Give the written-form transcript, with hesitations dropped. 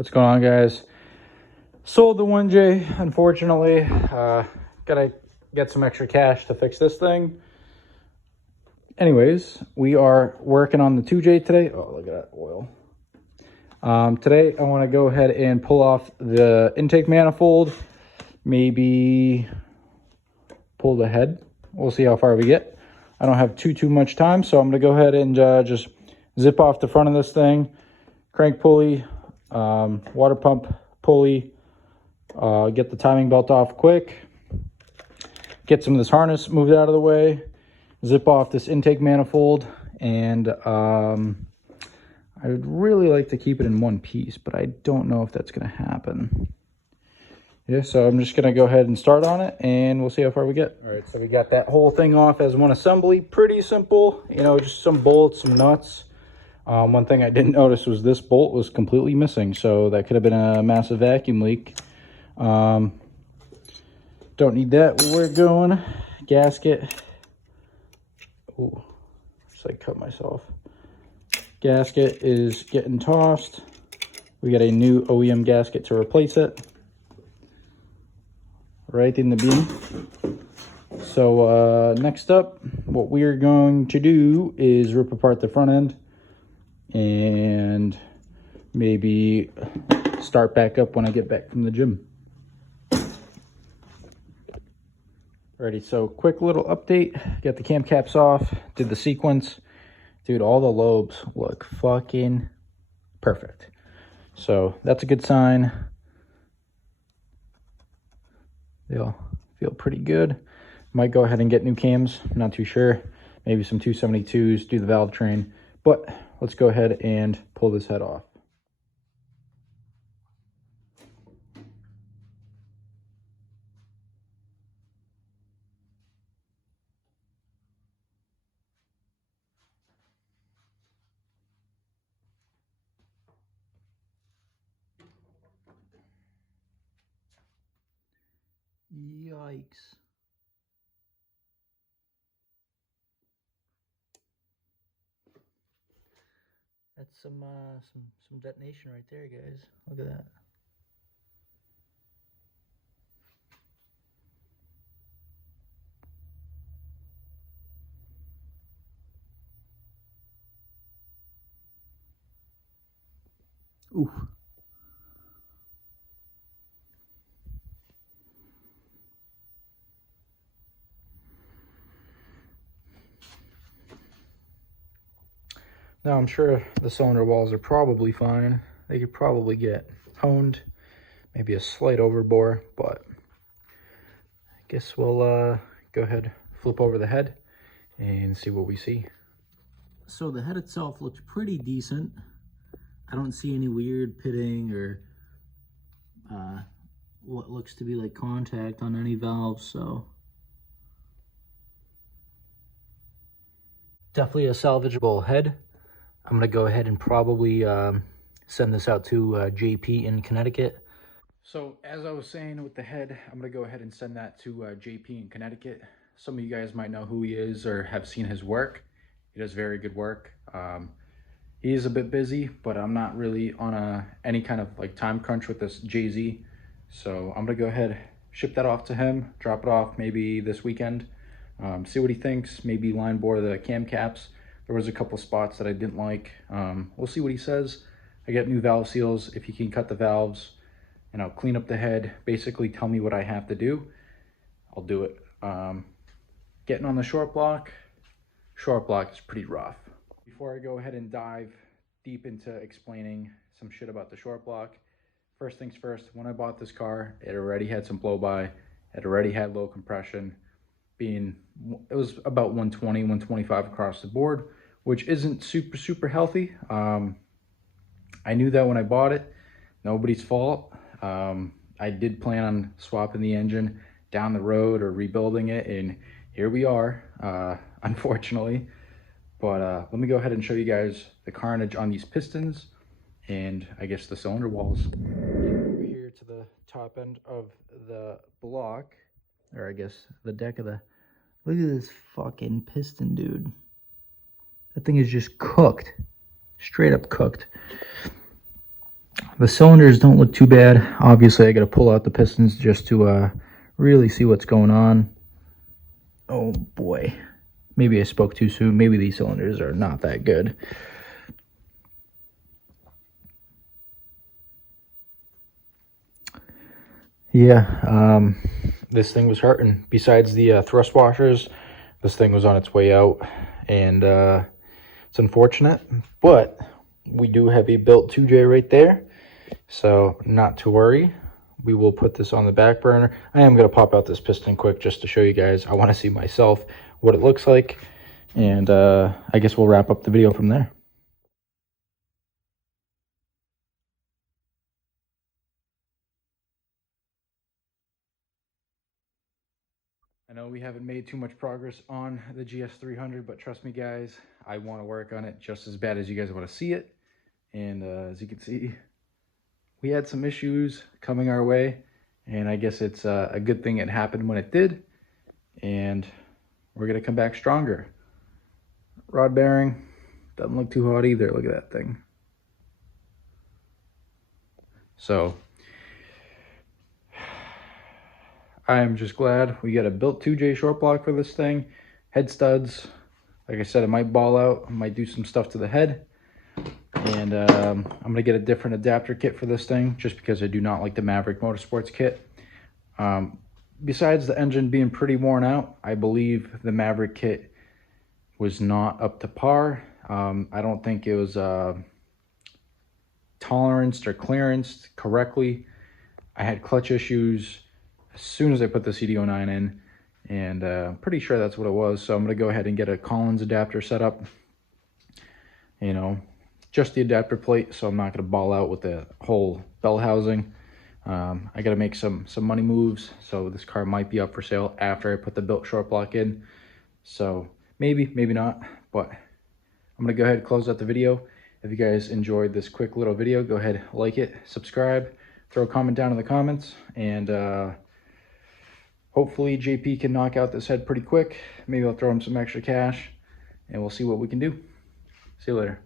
What's going on, guys? Sold the 1J, unfortunately. Gotta get some extra cash to fix this thing. Anyways, we are working on the 2J today. Oh, look at that oil. Today, I want to go ahead and pull off the intake manifold. Maybe pull the head. We'll see how far we get. I don't have too much time, so I'm going to go ahead and just zip off the front of this thing. Crank pulley, water pump pulley, get the timing belt off quick, get some of this harness moved out of the way, zip off this intake manifold, and I would really like to keep it in one piece, but I don't know if that's going to happen. Yeah, so I'm just going to go ahead and start on it, and we'll see how far we get. All right, so we got that whole thing off as one assembly. Pretty simple, you know, just some bolts, some nuts. One thing I didn't notice was this bolt was completely missing, so that could have been a massive vacuum leak. Don't need that where we're going. Gasket. Ooh, just like cut myself. Gasket is getting tossed. We got a new OEM gasket to replace it. Right in the bin. So next up, what we're going to do is rip apart the front end and maybe start back up when I get back from the gym. Alrighty, so quick little update. Got the cam caps off, did the sequence. Dude, all the lobes look fucking perfect. So that's a good sign. They all feel pretty good. Might go ahead and get new cams, I'm not too sure. Maybe some 272s, do the valve train. But let's go ahead and pull this head off. Yikes. That's some detonation right there, guys. Look at that. Ooh. Now I'm sure the cylinder walls are probably fine. They could probably get honed, maybe a slight overbore, but I guess we'll go ahead, flip over the head and see what we see. So the head itself looks pretty decent. I don't see any weird pitting or what looks to be like contact on any valves, so definitely a salvageable head. I'm going to go ahead and probably send this out to JP in Connecticut. So as I was saying with the head, I'm going to go ahead and send that to JP in Connecticut. Some of you guys might know who he is or have seen his work. He does very good work. He is a bit busy, but I'm not really on any kind of like time crunch with this JZ. So I'm going to go ahead, ship that off to him, drop it off maybe this weekend. See what he thinks, maybe line bore the cam caps. There was a couple spots that I didn't like. We'll see what he says. I get new valve seals. If he can cut the valves and I'll clean up the head, basically tell me what I have to do, I'll do it. Getting on the Shortblock is pretty rough. Before I go ahead and dive deep into explaining some shit about the Shortblock, first things first, when I bought this car, it already had some blow-by, it already had low compression. It was about 120, 125 across the board, which isn't super healthy. I knew that when I bought it, nobody's fault. I did plan on swapping the engine down the road or rebuilding it, and here we are, unfortunately. But let me go ahead and show you guys the carnage on these pistons and I guess the cylinder walls. Over here to the top end of the block, or I guess the deck of the... Look at this fucking piston, dude. That thing is just cooked. Straight up cooked. The cylinders don't look too bad. Obviously, I got to pull out the pistons just to really see what's going on. Oh boy. Maybe I spoke too soon. Maybe these cylinders are not that good. Yeah, this thing was hurting. Besides the thrust washers, this thing was on its way out. And it's unfortunate, but we do have a built 2J right there. So not to worry. We will put this on the back burner. I am going to pop out this piston quick just to show you guys. I want to see myself what it looks like. And I guess we'll wrap up the video from there. I know we haven't made too much progress on the GS300, but trust me guys, I want to work on it just as bad as you guys want to see it. And as you can see, we had some issues coming our way, and I guess it's a good thing it happened when it did, and we're going to come back stronger. Rod bearing doesn't look too hot either. Look at that thing. So I am just glad we got a built 2J short block for this thing. Head studs. Like I said, it might ball out. I might do some stuff to the head. And I'm going to get a different adapter kit for this thing just because I do not like the Maverick Motorsports kit. Besides the engine being pretty worn out, I believe the Maverick kit was not up to par. I don't think it was toleranced or clearanced correctly. I had clutch issues as soon as I put the CD09 in, and I'm pretty sure that's what it was. So I'm going to go ahead and get a Collins adapter set up. You know, just the adapter plate, so I'm not going to ball out with the whole bell housing. I got to make some money moves, so this car might be up for sale after I put the built short block in. So maybe not, but I'm going to go ahead and close out the video. If you guys enjoyed this quick little video, go ahead, like it, subscribe, throw a comment down in the comments, and hopefully JP can knock out this head pretty quick. Maybe I'll throw him some extra cash, and we'll see what we can do. See you later.